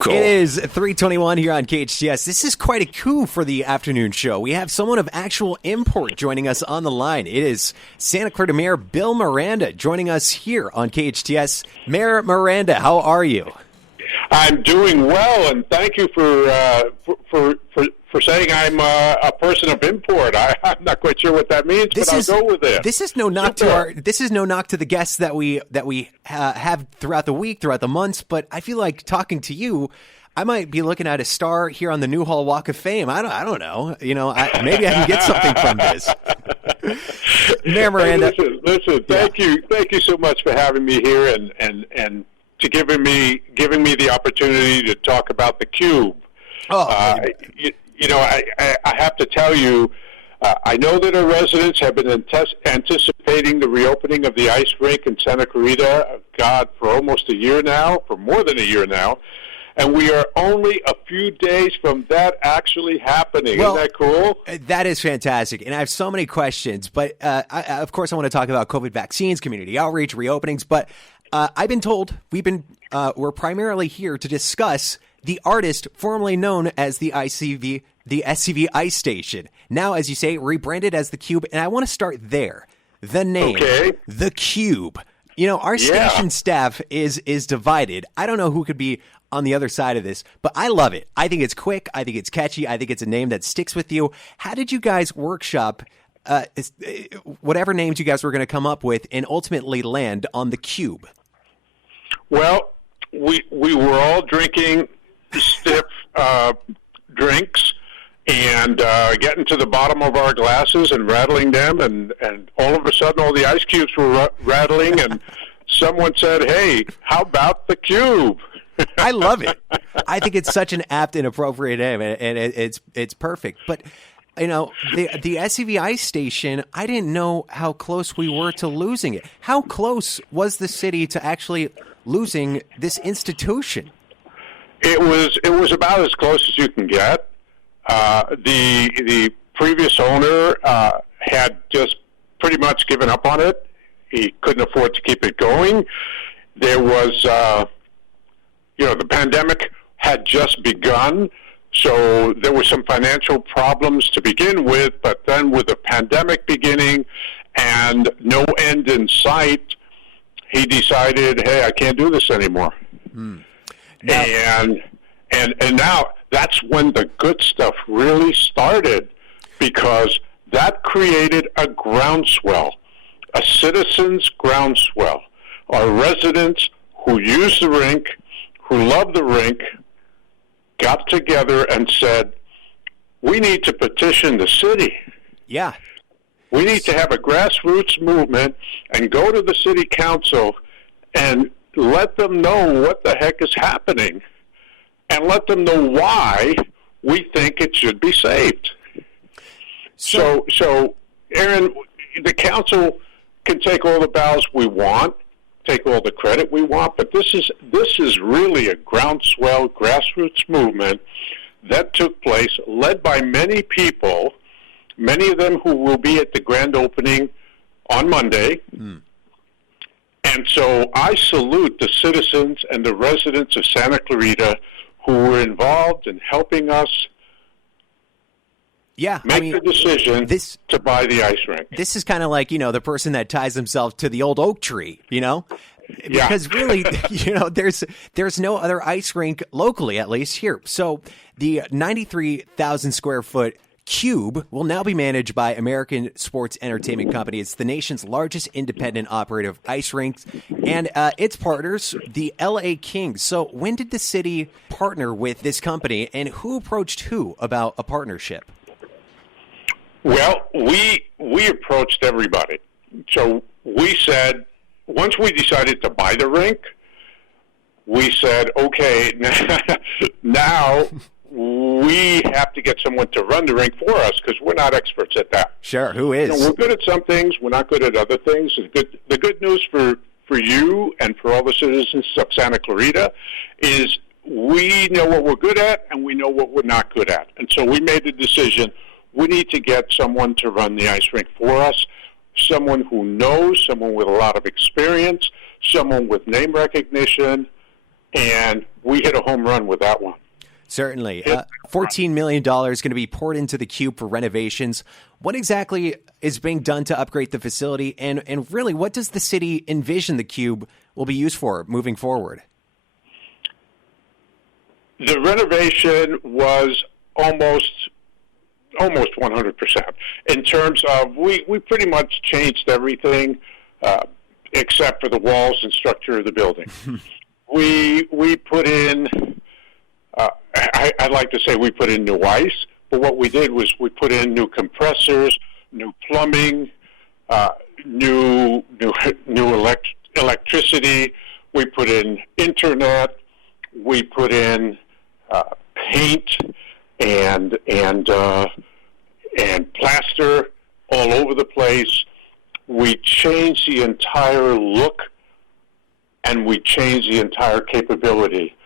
Cool. It is 3:21 here on KHTS. This is quite a coup for the afternoon show. We have someone of actual import joining us on the line. It is Santa Clarita Mayor Bill Miranda joining us here on KHTS. Mayor Miranda, how are you? I'm doing well, and thank you for saying I'm a person of import. I'm not quite sure what that means, but I'll go with it. This is no knock to the guests that we have throughout the week, throughout the months. But I feel like talking to you, I might be looking at a star here on the Newhall Walk of Fame. I don't know. Maybe I can get something from this. Mayor Miranda, listen. Thank you so much for having me here and to giving me the opportunity to talk about the cube. I have to tell you, I know that our residents have been anticipating the reopening of the ice rink in Santa Clarita, for almost a year now, for more than a year now, and we are only a few days from that actually happening. Isn't that cool? That is fantastic, and I have so many questions, but of course I want to talk about COVID vaccines, community outreach, reopenings, but I've been told we're primarily here to discuss the artist formerly known as the SCV Ice Station. Now, as you say, rebranded as the Cube, and I want to start there. The name, the Cube. Our station staff is divided. I don't know who could be on the other side of this, but I love it. I think it's quick. I think it's catchy. I think it's a name that sticks with you. How did you guys workshop whatever names you guys were going to come up with and ultimately land on the Cube? Well, we were all drinking stiff drinks and getting to the bottom of our glasses and rattling them, and all of a sudden all the ice cubes were rattling, and someone said, "Hey, how about the Cube?" I love it. I think it's such an apt and appropriate name, and it's perfect. But the SCV Ice Station, I didn't know how close we were to losing it. How close was the city to actually losing this institution? It was about as close as you can get. The previous owner had just pretty much given up on it. He couldn't afford to keep it going. There was, the pandemic had just begun, so there were some financial problems to begin with, but then with the pandemic beginning and no end in sight, he decided, hey, I can't do this anymore. Now, and now that's when the good stuff really started, because that created a groundswell, a citizens' groundswell. Our residents who use the rink, who love the rink, got together and said, we need to petition the city. Yeah. We need to have a grassroots movement and go to the city council and let them know what the heck is happening and let them know why we think it should be saved. So Aaron, the council can take all the bows we want, take all the credit we want, but this is really a groundswell grassroots movement that took place, led by many people, many of them who will be at the grand opening on Monday. And so I salute the citizens and the residents of Santa Clarita who were involved in helping us make the decision to buy the ice rink. This is kind of like, the person that ties himself to the old oak tree, Because really, there's no other ice rink locally, at least here. So the 93,000 square foot Cube will now be managed by American Sports Entertainment Company. It's the nation's largest independent operator of ice rinks, and its partners, the LA Kings. So when did the city partner with this company, and who approached who about a partnership? Well, we approached everybody. So we said, once we decided to buy the rink, we said, okay, now we have to get someone to run the rink for us because we're not experts at that. Sure, who is? We're good at some things. We're not good at other things. The good news for you and for all the citizens of Santa Clarita is we know what we're good at and we know what we're not good at. And so we made the decision, we need to get someone to run the ice rink for us, someone who knows, someone with a lot of experience, someone with name recognition, and we hit a home run with that one. Certainly. $14 million going to be poured into the Cube for renovations. What exactly is being done to upgrade the facility? And really, what does the city envision the Cube will be used for moving forward? The renovation was almost 100%. In terms of, we pretty much changed everything except for the walls and structure of the building. We put in, I'd like to say we put in new ice, but what we did was we put in new compressors, new plumbing, new electricity. We put in internet. We put in paint and plaster all over the place. We changed the entire look, and we changed the entire capability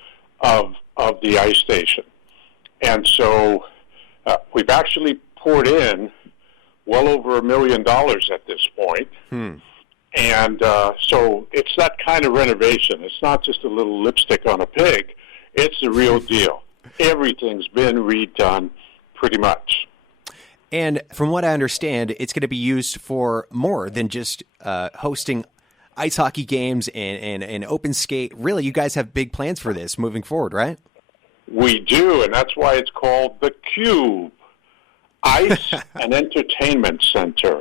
of the ice station. And so we've actually poured in well over $1 million at this point. And so it's that kind of renovation. It's not just a little lipstick on a pig. It's the real deal. Everything's been redone pretty much. And from what I understand, it's going to be used for more than just hosting ice hockey games and open skate. Really, you guys have big plans for this moving forward, right? We do, and that's why it's called the Cube, Ice and Entertainment Center.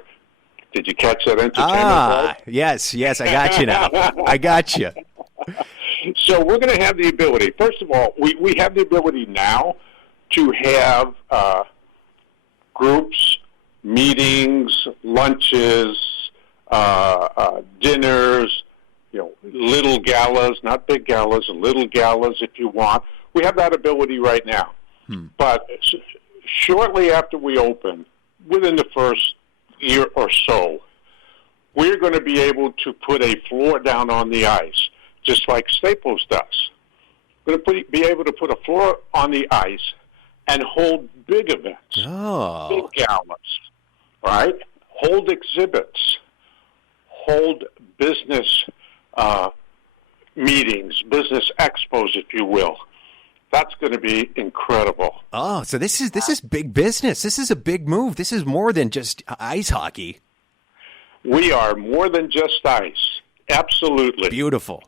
Did you catch that entertainment? Yes, I got you now. I got you. So we're going to have the ability, first of all, we have the ability now to have groups, meetings, lunches, dinners, little galas, not big galas, little galas if you want. We have that ability right now. But shortly after we open, within the first year or so, we're going to be able to put a floor down on the ice, just like Staples does. We're going to be able to put a floor on the ice and hold big events, big galas, right? Hold exhibits, hold business meetings, business expos, if you will. That's going to be incredible. Oh, so this is big business. This is a big move. This is more than just ice hockey. We are more than just ice. Absolutely. Beautiful.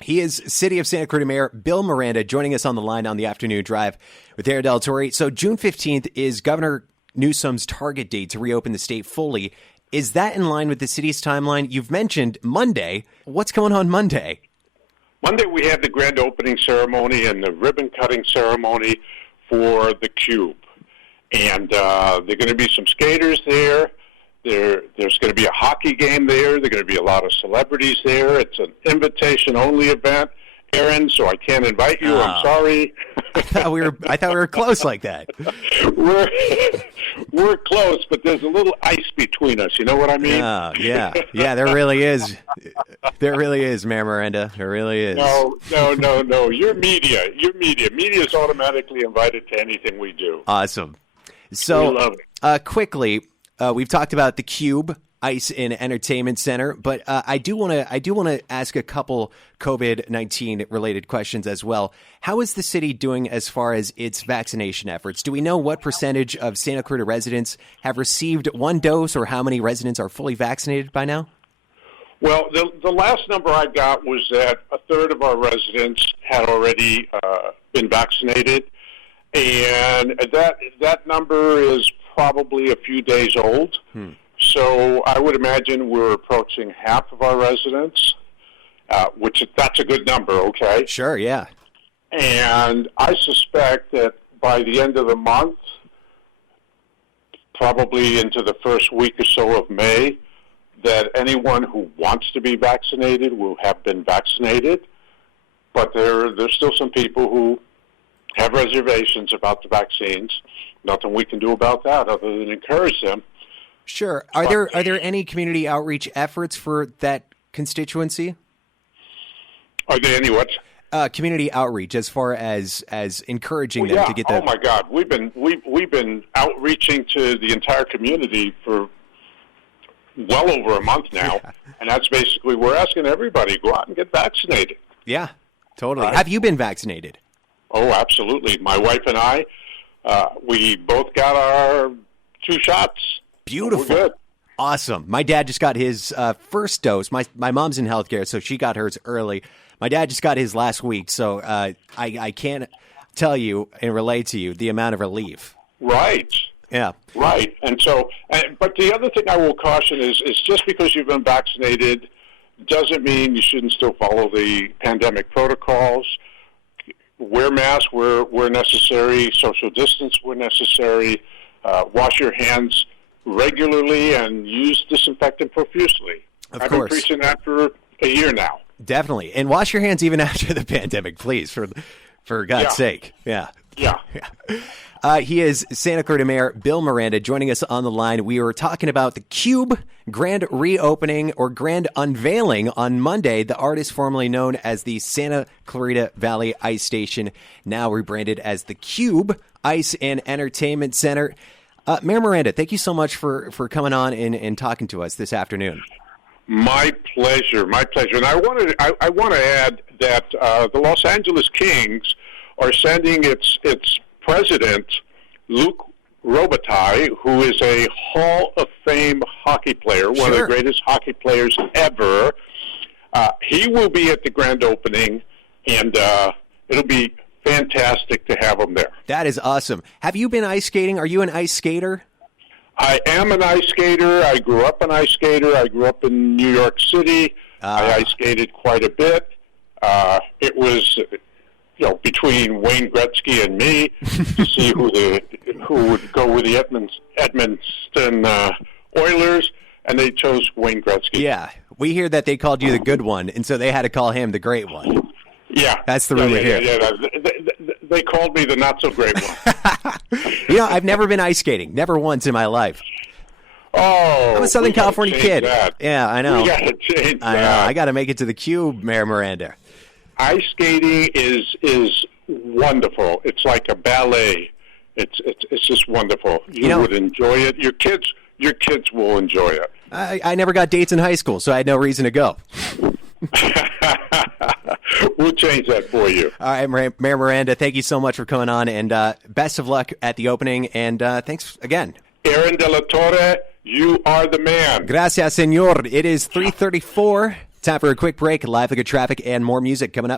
He is City of Santa Clarita Mayor Bill Miranda joining us on the line on the afternoon drive with Aaron Del Torre. So June 15th is Governor Newsom's target date to reopen the state fully. Is that in line with the city's timeline? You've mentioned Monday. What's going on Monday? Monday we have the grand opening ceremony and the ribbon cutting ceremony for the Cube. And there are going to be some skaters there. There's going to be a hockey game there. There are going to be a lot of celebrities there. It's an invitation-only event, Aaron, so I can't invite you. I'm sorry. I thought we were close like that. We're close, but there's a little ice between us. You know what I mean? Yeah. There really is. There really is, Mayor Miranda. There really is. No. You're media. Media is automatically invited to anything we do. Awesome. So, we love it. Quickly, we've talked about the Cube, Ice and Entertainment Center, but I do want to ask a couple COVID-19 related questions as well. How is the city doing as far as its vaccination efforts? Do we know what percentage of Santa Clarita residents have received one dose, or how many residents are fully vaccinated by now? Well, the last number I got was that a third of our residents had already been vaccinated, and that number is probably a few days old. So I would imagine we're approaching half of our residents, that's a good number, okay? Sure, yeah. And I suspect that by the end of the month, probably into the first week or so of May, that anyone who wants to be vaccinated will have been vaccinated. But there's still some people who have reservations about the vaccines. Nothing we can do about that other than encourage them. Sure. Are there any community outreach efforts for that constituency? Are there any what? Community outreach, as far as encouraging them to get the. Oh my God, we've been outreaching to the entire community for well over a month now, and that's basically we're asking everybody to go out and get vaccinated. Yeah. Totally. Have you been vaccinated? Oh, absolutely. My wife and I, we both got our 2 shots. Beautiful. We're good. Awesome. My dad just got his first dose. My mom's in healthcare, so she got hers early. My dad just got his last week, so I can't tell you and relate to you the amount of relief. Right. Yeah. Right. And so, but the other thing I will caution is just because you've been vaccinated doesn't mean you shouldn't still follow the pandemic protocols. Wear masks where necessary, social distance where necessary, wash your hands regularly, and use disinfectant profusely. I've been preaching that for a year now. Definitely. And wash your hands even after the pandemic, please, for God's sake. Yeah. Yeah. He is Santa Clarita Mayor Bill Miranda joining us on the line. We were talking about the Cube grand reopening or grand unveiling on Monday. The artist formerly known as the Santa Clarita Valley Ice Station, now rebranded as the Cube Ice and Entertainment Center. Mayor Miranda, thank you so much for coming on and talking to us this afternoon. My pleasure. My pleasure. And I want to add that the Los Angeles Kings are sending its president, Luke Robitaille, who is a Hall of Fame hockey player, one of the greatest hockey players ever. He will be at the grand opening, and it'll be fantastic to have him there. That is awesome. Have you been ice skating? Are you an ice skater? I am an ice skater. I grew up an ice skater. I grew up in New York City. I ice skated quite a bit. It was, between Wayne Gretzky and me to see who would go with the Edmonton Oilers, and they chose Wayne Gretzky. Yeah, we hear that they called you the good one, and so they had to call him the great one. Yeah. That's the rumor here. Yeah. They called me the not-so-great one. I've never been ice skating. Never once in my life. Oh, I'm a Southern California kid. That. Yeah, I know. We got to change that. I know. I got to make it to the Cube, Mayor Miranda. Ice skating is wonderful. It's like a ballet. It's just wonderful. You would enjoy it. Your kids will enjoy it. I never got dates in high school, so I had no reason to go. We'll change that for you. All right, Mayor Miranda, thank you so much for coming on, and best of luck at the opening, and thanks again. Aaron De La Torre, you are the man. Gracias, senor. It is 3:34. Time for a quick break. Live Look at Traffic and more music coming up.